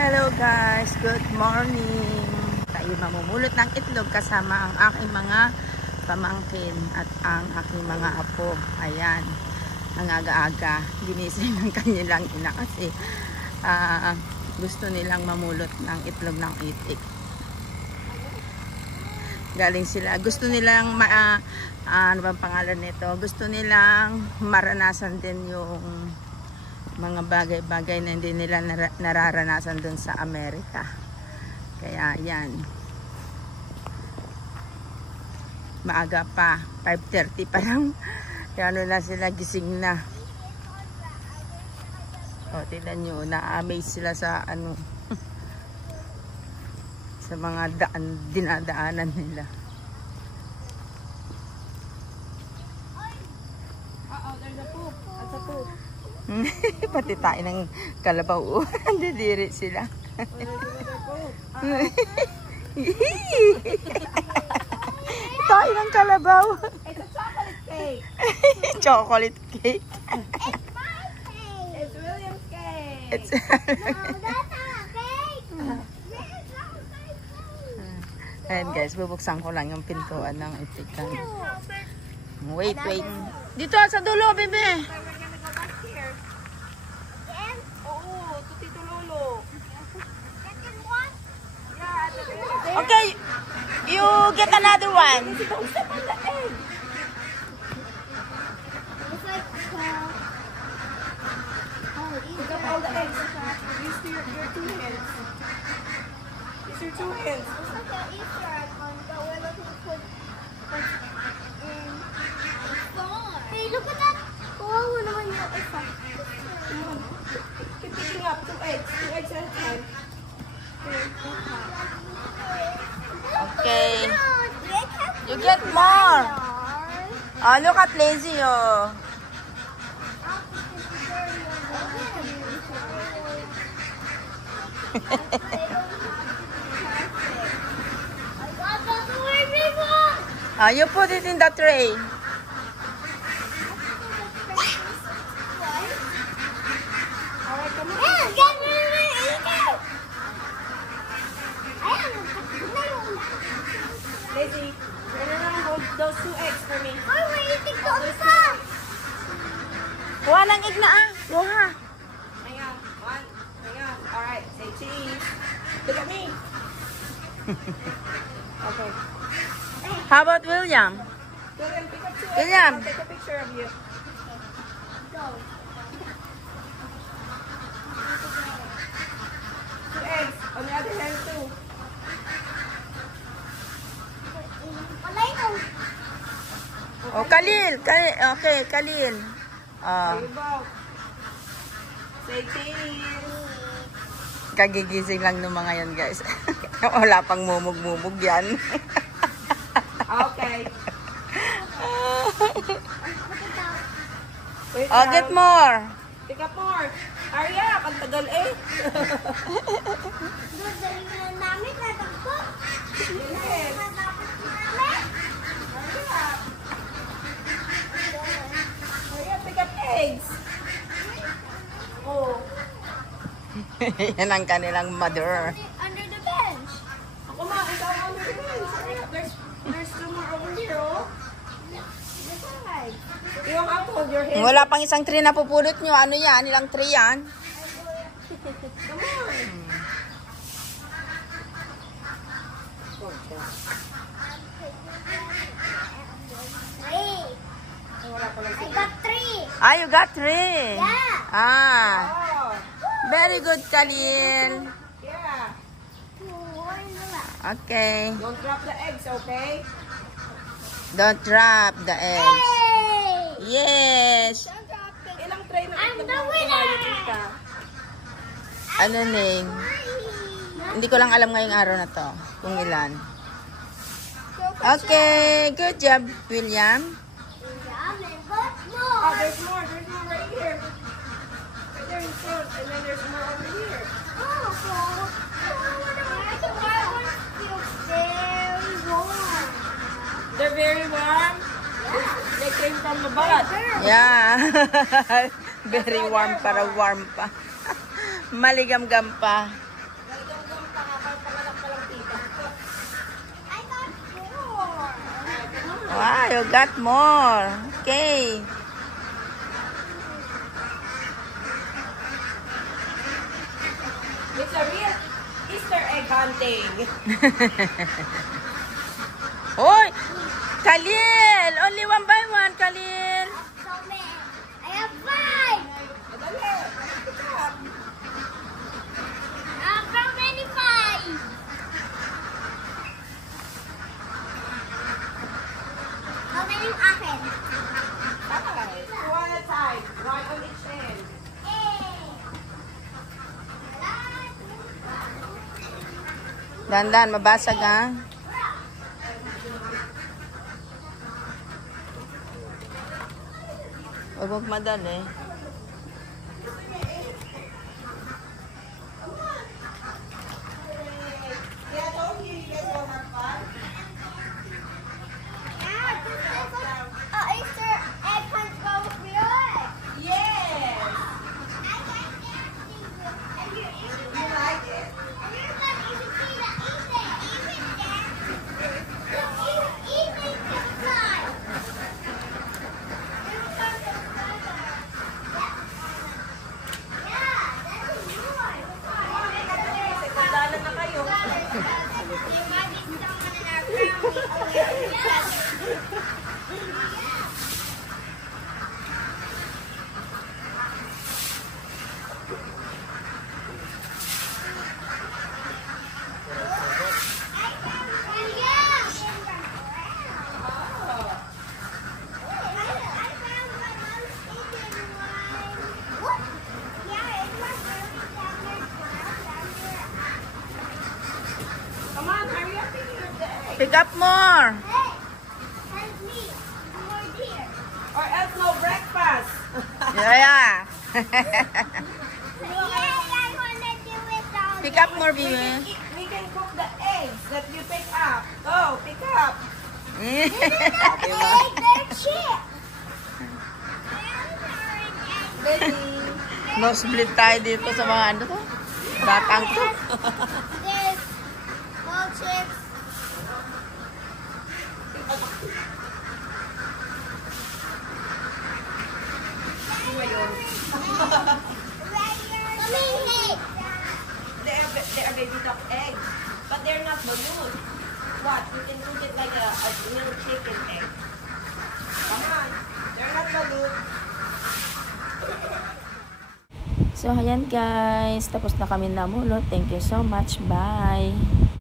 Hello guys, good morning. Tayo mamumulot ng itlog kasama ang aking mga pamangkin at ang aking mga apo. Ayan, ang aga-aga ginising ng kanilang ina kasi gusto nilang mamulot ng itlog ng itik. Galing sila, gusto nilang ano bang pangalan nito? Gusto nilang maranasan din yung mga bagay-bagay na hindi nila nararanasan dun sa Amerika. Kaya yan, maaga pa, 5:30 pa lang, ano na sila, gising na. O, tignan nyo, na-amaze sila sa ano sa mga dinadaanan nila. There's a poop. That's a poop. Pati tayo ng kalabaw. Nandidiri sila. Tayo ng kalabaw. It's a chocolate cake. Chocolate cake. It's my cake. It's William's cake. It's No, that's not a cake. Ayan guys, bubuksan ko lang yung pintuan ng itikan. Wait. Dito sa dulo, bebe. Okay, you get another one. Don't step on the egg. It's like pick up all the eggs. Use your two hands. Use your two hands. It's like an Easter egg one, but we're looking to put in farm. Hey, look at that. Oh, naman yung isa. Keep picking up two eggs at a time. Okay. You get more. Oh, look at Lazy, oh. You put it in the tray. Alright, come on. Get me Lazy, turn around and hold those two eggs for me. Why were you eating those eggs? Kuha ng egg na Kuha. Hang on. Hang on. Alright, say cheese. Look at me. Okay. How about William? William, pick up two eggs. William. I'll take a picture of you. Go. Two eggs. On the other hand, too. Oh, Khalil. Okay, Khalil. There you go. Say cheese. Kagigising lang ng mga yan, guys. Wala pang mumug-mumug yan. Okay. Wait Oh, get more. Pick up more. Hurry up. Ang tagal eh. Yes. Hurry up. Pick up eggs. Oh. Yan ang kanilang mother. Under the bench. Come on. It's all under the bench. Hurry up. There's two more over here, oh. You don't have to hold your hand. Wala pang isang tray na pupulot nyo. Ano yan? Ilang tray yan? Come on. I got three. You got three. Yeah. Oh. Very good, Khalil. Yeah. Okay. Don't drop the eggs, okay? Don't drop the eggs. Hey! Yes. Don't drop it. Ilang tray na I'm itlog the mo winner! kumain, tita? Ano name? Hindi ko lang alam ngayong araw na to. Kung ilan. Okay. Good job, William. Oh, there's more. There's more right here. Right there in front. And then there's more over here. They're very warm. They came from the butt. Yeah. Very warm para warm pa. Maligam-gam pa. Wow, you got more. Okay. It's a real Easter egg hunting. Hoy! Khalil! Only 1 by 1, Khalil. So many. I have 5. Madali. Pick up. How many 5? How many yung akin? Five. One at a time. One on each end. Dandan, mabasag ha. Huwag madali. Yeah, don't you guys will have fun? Easter egg hunt goes good. Yes. And you're eating You like it? and you're going to eat eating the slide. Yeah, that's yours. Nagdala na kayo. You might be someone in our family. Come on, hurry up in your day. Pick up more. Or else no breakfast. Yeah. Pick up more, We baby. can, we can cook the eggs that you pick up. Go, pick up. Ready? No split tayo dito sa mga ano to. Batang to. Ano yun? They are baby duck eggs. But they're not balloon. What? You can cook it like a little chicken egg. Come on. They're not balloon. So, ayan guys. Tapos na kami namulot. Thank you so much. Bye.